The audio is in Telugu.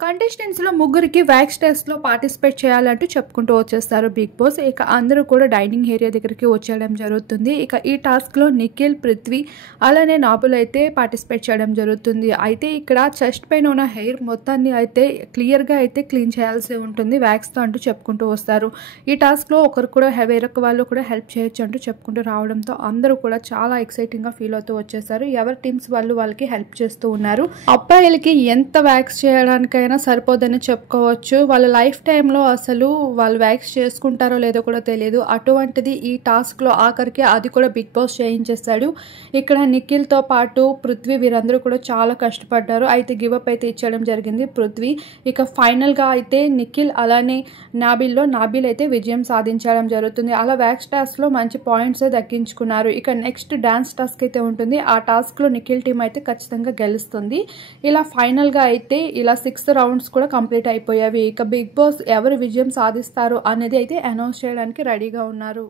కంటెస్టెంట్స్‌లో ముగ్గురికి వ్యాక్స్ టెస్ట్‌లో పార్టిసిపేట్ చేయాలంటూ చెప్పుకుంటూ వచ్చేస్తారు బిగ్ బాస్. ఇక అందరూ కూడా డైనింగ్ ఏరియా దగ్గరికి వచ్చేయడం జరుగుతుంది. ఇక ఈ టాస్క్‌లో నిఖిల్, పృథ్వీ అలానే నాబుల్ అయితే పార్టిసిపేట్ చేయడం జరుగుతుంది. అయితే ఇక్కడ చెస్ట్ పైన ఉన్న హెయిర్ మొత్తాన్ని అయితే క్లియర్‌గా అయితే క్లీన్ చేయాల్సి ఉంటుంది వ్యాక్స్‌తో అంటూ చెప్పుకుంటూ వస్తారు. ఈ టాస్క్‌లో ఒకరు కూడా వేరొక వాళ్ళు కూడా హెల్ప్ చేయొచ్చు అంటూ చెప్పుకుంటూ రావడంతో అందరూ కూడా చాలా ఎక్సైటింగ్‌గా ఫీల్ అవుతూ వచ్చేసారు. ఎవరి టీమ్స్ వాళ్ళు వాళ్ళకి హెల్ప్ చేస్తూ ఉన్నారు. అబ్బాయిలకి ఎంత వ్యాక్స్ చేయడానికైనా సరిపోదని చెప్పుకోవచ్చు. వాళ్ళ లైఫ్ టైంలో అసలు వాళ్ళు వ్యాక్స్ చేసుకుంటారో లేదో కూడా తెలియదు. అటువంటిది ఈ టాస్క్లో ఆఖరికి అది కూడా బిగ్ బాస్ చేయించేస్తాడు. ఇక్కడ నిఖిల్తో పాటు పృథ్వీ వీరందరూ కూడా చాలా కష్టపడ్డారు. అయితే గివప్ అయితే ఇచ్చడం జరిగింది పృథ్వీ. ఇక ఫైనల్గా అయితే నిఖిల్ అలానే నాబిల్ అయితే విజయం సాధించడం జరుగుతుంది. అలా వ్యాక్స్ టాస్క్లో మంచి పాయింట్స్ దక్కించుకున్నారు. ఇక నెక్స్ట్ డాన్స్ టాస్క్ అయితే ఉంటుంది. ఆ టాస్క్లో నిఖిల్ టీం అయితే ఖచ్చితంగా గెలుస్తుంది. ఇలా ఫైనల్గా అయితే ఇలా 6 రౌండ్స్ కూడా కంప్లీట్ అయిపోయాయి. ఇక బిగ్ బాస్ ఎవరు విజయం సాధిస్తారు అనేది అయితే అనౌన్స్ చేయడానికి రెడీగా ఉన్నారు.